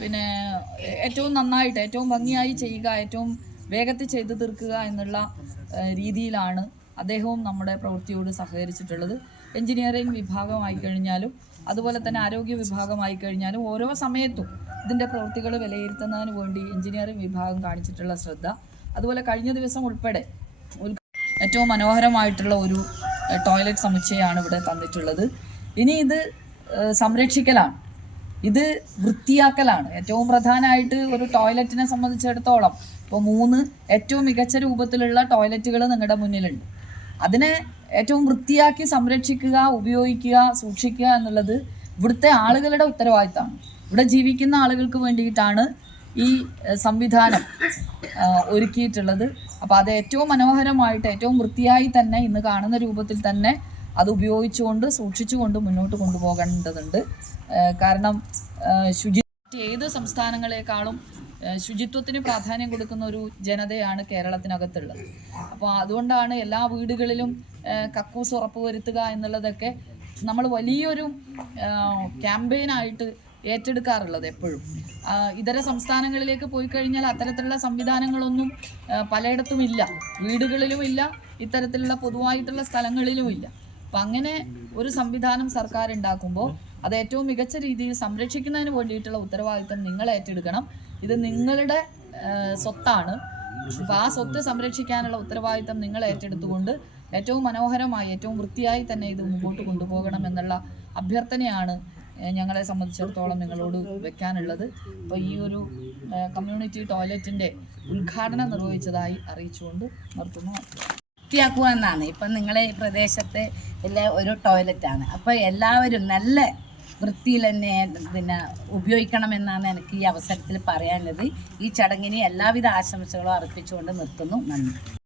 പിന്നെ ഏറ്റവും നന്നായിട്ട് ഏറ്റവും ഭംഗിയായി ചെയ്യുക, ഏറ്റവും വേഗത്തിൽ ചെയ്തു തീർക്കുക എന്നുള്ള രീതിയിലാണ് അദ്ദേഹവും നമ്മുടെ പ്രവൃത്തിയോട് സഹകരിച്ചിട്ടുള്ളത്. എഞ്ചിനീയറിംഗ് വിഭാഗമായി കഴിഞ്ഞാലും അതുപോലെ തന്നെ ആരോഗ്യ വിഭാഗമായി കഴിഞ്ഞാലും ഓരോ സമയത്തും ഇതിൻ്റെ പ്രവൃത്തികൾ വിലയിരുത്തുന്നതിന് വേണ്ടി എഞ്ചിനീയറിംഗ് വിഭാഗം കാണിച്ചിട്ടുള്ള ശ്രദ്ധ, അതുപോലെ കഴിഞ്ഞ ദിവസം ഉൾപ്പെടെ ഏറ്റവും മനോഹരമായിട്ടുള്ള ഒരു ടോയ്ലറ്റ് സമുച്ചയമാണ് ഇവിടെ തന്നിട്ടുള്ളത്. ഇനി ഇത് സംരക്ഷിക്കലാണ്, ഇത് വൃത്തിയാക്കലാണ്. ഏറ്റവും പ്രധാനമായിട്ട് ഒരു ടോയ്ലറ്റിനെ സംബന്ധിച്ചിടത്തോളം ഇപ്പോൾ 3 ഏറ്റവും മികച്ച രൂപത്തിലുള്ള ടോയ്ലറ്റുകൾ നിങ്ങളുടെ മുന്നിലുണ്ട്. അതിനെ ഏറ്റവും വൃത്തിയാക്കി സംരക്ഷിക്കുക, ഉപയോഗിക്കുക, സൂക്ഷിക്കുക എന്നുള്ളത് ഇവിടുത്തെ ആളുകളുടെ ഉത്തരവാദിത്തമാണ്. ഇവിടെ ജീവിക്കുന്ന ആളുകൾക്ക് വേണ്ടിയിട്ടാണ് ഈ സംവിധാനം ഒരുക്കിയിട്ടുള്ളത്. അപ്പോൾ അത് ഏറ്റവും മനോഹരമായിട്ട് ഏറ്റവും വൃത്തിയായി തന്നെ ഇന്ന് കാണുന്ന രൂപത്തിൽ തന്നെ അത് ഉപയോഗിച്ചുകൊണ്ട് സൂക്ഷിച്ചുകൊണ്ട് മുന്നോട്ട് കൊണ്ടുപോകേണ്ടതുണ്ട്. കാരണം ഏത് സംസ്ഥാനങ്ങളെക്കാളും ശുചിത്വത്തിന് പ്രാധാന്യം കൊടുക്കുന്ന ഒരു ജനതയാണ് കേരളത്തിനകത്തുള്ളത്. അപ്പോൾ അതുകൊണ്ടാണ് എല്ലാ വീടുകളിലും കക്കൂസ് ഉറപ്പുവരുത്തുക എന്നുള്ളതൊക്കെ നമ്മൾ വലിയൊരു ക്യാമ്പയിനായിട്ട് ഏറ്റെടുക്കാറുള്ളത്. എപ്പോഴും ഇതര സംസ്ഥാനങ്ങളിലേക്ക് പോയി കഴിഞ്ഞാൽ അത്തരത്തിലുള്ള സംവിധാനങ്ങളൊന്നും പലയിടത്തും ഇല്ല, വീടുകളിലും ഇല്ല, ഇത്തരത്തിലുള്ള പൊതുവായിട്ടുള്ള സ്ഥലങ്ങളിലും ഇല്ല. അപ്പം അങ്ങനെ ഒരു സംവിധാനം സർക്കാർ ഉണ്ടാക്കുമ്പോൾ അത് ഏറ്റവും മികച്ച രീതിയിൽ സംരക്ഷിക്കുന്നതിന് വേണ്ടിയിട്ടുള്ള ഉത്തരവാദിത്തം നിങ്ങൾ ഏറ്റെടുക്കണം. ഇത് നിങ്ങളുടെ സ്വത്താണ്. അപ്പോൾ ആ സ്വത്ത് സംരക്ഷിക്കാനുള്ള ഉത്തരവാദിത്തം നിങ്ങൾ ഏറ്റെടുത്തുകൊണ്ട് ഏറ്റവും മനോഹരമായി ഏറ്റവും വൃത്തിയായി തന്നെ ഇത് മുമ്പോട്ട് കൊണ്ടുപോകണം എന്നുള്ള അഭ്യർത്ഥനയാണ് ഞങ്ങളെ സംബന്ധിച്ചിടത്തോളം നിങ്ങളോട് വെക്കാനുള്ളത്. അപ്പോൾ ഈ ഒരു കമ്മ്യൂണിറ്റി ടോയ്ലറ്റിൻ്റെ ഉദ്ഘാടനം നിർവഹിച്ചതായി അറിയിച്ചുകൊണ്ട് നിർത്തുന്നു. വൃത്തിയാക്കുക എന്നാണ് ഇപ്പം നിങ്ങളെ പ്രദേശത്തെ ഒരു ടോയ്ലറ്റാണ്. അപ്പോൾ എല്ലാവരും നല്ല വൃത്തിയിൽ തന്നെ ഉപയോഗിക്കണമെന്നാണ് എനിക്ക് ഈ അവസരത്തിൽ പറയാനുള്ളത്. ഈ ചടങ്ങിന് എല്ലാവിധ ആശംസകളും അർപ്പിച്ചുകൊണ്ട് നിർത്തുന്നു. നന്ദി.